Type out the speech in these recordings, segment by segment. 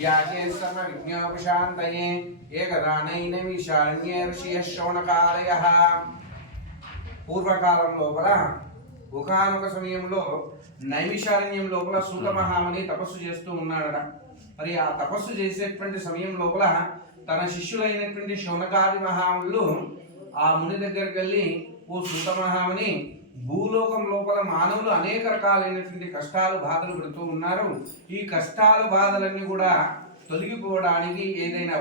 యాగే సర్వ విజ్ఞాపశాంతయే ఏకదానైనమిషారణ్యే ఋషియ శౌనకాలయ పూర్వకాలం లోపల ఒకనొక సమయంలో నైమిషారణ్యం లోపల సూత మహాముని తపస్సు చేస్తూ ఉన్నాడట. మరి ఆ తపస్సు చేసేటువంటి సమయం లోపల తన శిష్యులైనటువంటి శౌనకాది మహాములు ఆ ముని దగ్గరికి వెళ్ళి ఓ సూత మహాముని భూలోకం లోపల మానవులు అనేక రకాలైనటువంటి కష్టాలు బాధలు పడుతూ ఉన్నారు. ఈ కష్టాలు బాధలన్నీ కూడా తొలగిపోవడానికి ఏదైనా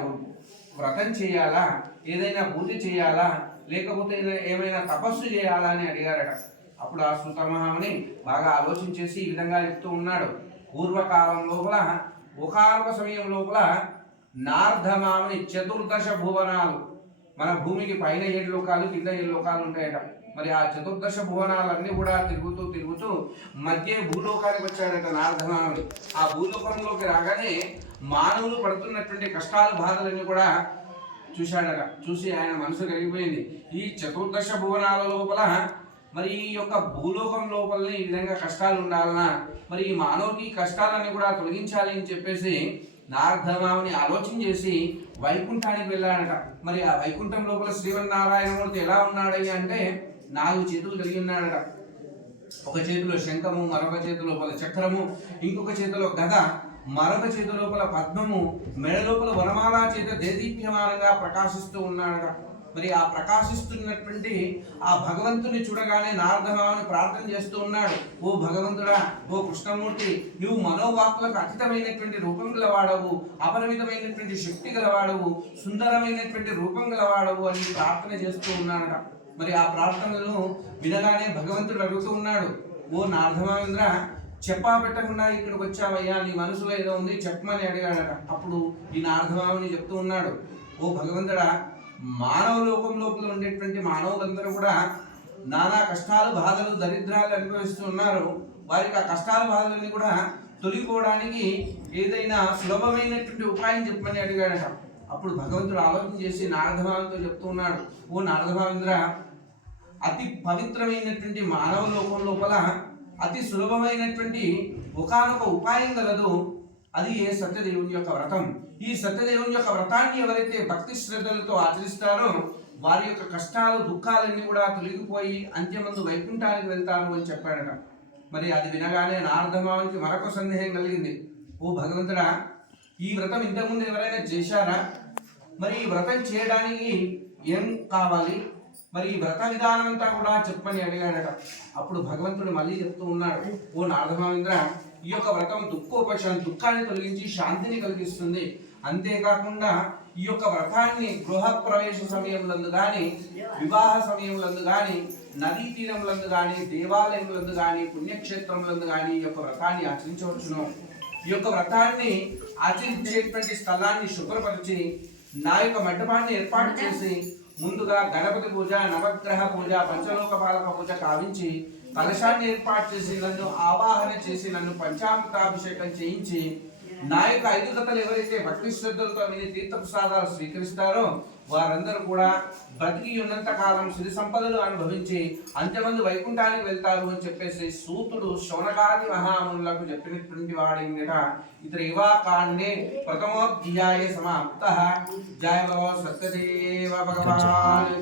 వ్రతం చేయాలా? ఏదైనా పూజ చేయాలా? లేకపోతే ఏమైనా తపస్సు చేయాలా అని అడిగారట. అప్పుడు ఆ సుతమహాముని బాగా ఆలోచించేసి ఈ విధంగా చెప్తూ ఉన్నాడు. పూర్వకాలం లోపల ఒకనొక సమయం లోపల నార్ధమాముని చతుర్దశ భువనాలు మన భూమికి పైన ఏడు లోకాలు కింద ఏడు లోకాలు ఉంటాయట? మరి ఆ చతుర్దశ భువనాలన్నీ కూడా తిరుగుతూ తిరుగుతూ మధ్య భూలోకానికి వచ్చాడట నారదమాముని ఆ భూలోకంలోకి రాగానే మానవులు పడుతున్నటువంటి కష్టాలు బాధలన్నీ కూడా చూశాడట. చూసి ఆయన మనసు కరిగిపోయింది. ఈ చతుర్దశ భువనాల లోపల మరి ఈ యొక్క భూలోకం లోపలనే ఈ విధంగా కష్టాలు ఉండాలన్నా మరి ఈ మానవుకి కష్టాలన్నీ కూడా తొలగించాలి అని చెప్పేసి నారదమాముని ఆలోచన చేసి వైకుంఠానికి వెళ్ళాడట. మరి ఆ వైకుంఠం లోపల శ్రీవన్నారాయణమూర్తి ఎలా ఉన్నాడని అంటే నాలుగు చేతులు కలిగి ఉన్నాడట. ఒక చేతిలో శంఖము మరొక చేతిలో పద చక్రము ఇంకొక చేతిలో గద. మరొక చేతి లోపల పద్మము మెడ లోపల వనమాల చేత దేదీప్యమానంగా ప్రకాశిస్తూ ఉన్నాడట. మరి ఆ ప్రకాశిస్తున్నటువంటి ఆ భగవంతుని చూడగానే నారదమాని ప్రార్థన చేస్తూ ఉన్నాడు. ఓ భగవంతుడా ఓ కృష్ణమూర్తి నువ్వు మనోవాకులకు అతీతమైనటువంటి రూపం గలవాడవు అపరిమితమైనటువంటి శక్తి గలవాడవు సుందరమైనటువంటి రూపం గలవాడవు అని ప్రార్థన చేస్తూ ఉన్నాడట. మరి ఆ ప్రార్థనలను వినగానే భగవంతుడు అడుగుతూ ఉన్నాడు. ఓ నారదమావేంద్ర చెప్పా పెట్టకుండా ఇక్కడికి వచ్చావయ్యా నీ మనసులో ఏదో ఉంది చెప్పమని అడిగాడట. అప్పుడు ఈ నారదమావుని చెప్తూ ఉన్నాడు. ఓ భగవంతుడా మానవ లోకం లోపల ఉండేటువంటి మానవులందరూ కూడా నానా కష్టాలు బాధలు దరిద్రాలు అనుభవిస్తూ ఉన్నారు. వారికి ఆ కష్టాల బాధలన్నీ కూడా తొలిపోవడానికి ఏదైనా సులభమైనటువంటి ఉపాయం చెప్పమని అడిగాడట. అప్పుడు భగవంతుడు ఆలోచన చేసి నారదభావంతో చెప్తూ ఉన్నాడు. ఓ నారదభావేంద్ర అతి పవిత్రమైనటువంటి మానవ లోకం లోపల అతి సులభమైనటువంటి ఒకనొక ఉపాయం గలదు అది ఏ సత్యదేవుని యొక్క వ్రతం. ఈ సత్యదేవుని యొక్క వ్రతాన్ని ఎవరైతే భక్తి శ్రద్ధలతో ఆచరిస్తారో వారి యొక్క కష్టాలు దుఃఖాలన్నీ కూడా తొలగిపోయి అంత్యమందు వైకుంఠానికి వెళ్తారు అని చెప్పాడట. మరి అది వినగానే నారదమానికి మరొక సందేహం కలిగింది. ఓ భగవంతుడా ఈ వ్రతం ఇంతకుముందు ఎవరైనా చేశారా? మరి ఈ వ్రతం చేయడానికి ఏం కావాలి? మరి ఈ వ్రత విధానం అంతా కూడా చెప్పని అడిగాడట. అప్పుడు భగవంతుడు మళ్ళీ చెప్తూ ఉన్నాడు ఓ నారదమేంద్ర ఈ యొక్క వ్రతం దుఃఖోపశాంతి దుఃఖాన్ని తొలగించి శాంతిని కలిగిస్తుంది. అంతేకాకుండా ఈ యొక్క వ్రతాన్ని గృహ ప్రవేశ సమయంలందు కానీ వివాహ సమయంలందు కానీ నదీ తీరంలందు కానీ దేవాలయములందు కానీ పుణ్యక్షేత్రములందు కానీ ఈ యొక్క వ్రతాన్ని ఆచరించవచ్చును. ఈ యొక్క వ్రతాన్ని ఆచరించేటువంటి స్థలాన్ని శుభ్రపరిచి నా యొక్క మండపాన్ని ఏర్పాటు చేసి ముందుగా గణపతి పూజ నవగ్రహ పూజ పంచలోక పాలక పూజ కావించి కలశాన్ని ఏర్పాటు చేసి నన్ను ఆవాహన చేసి నన్ను పంచామృతాభిషేకం చేయించి నా యొక్క ఐదు కథలు ఎవరైతే భక్తి శ్రద్ధలతో విని తీర్థప్రసాదాలు స్వీకరిస్తారో వారందరూ కూడా బ్రతికి ఉన్నంత కాలం సిరి సంపదలు అనుభవించి అంత్యమందు వైకుంఠానికి వెళ్తారు అని చెప్పేసి సూతుడు శౌనకాది మహామునులకు చెప్పినటువంటి వాడిందిట ఇతర ఇవా కాండే ప్రథమోధ్యాయ సమాప్త. జయ భగవ సత్యదేవ భగవాన్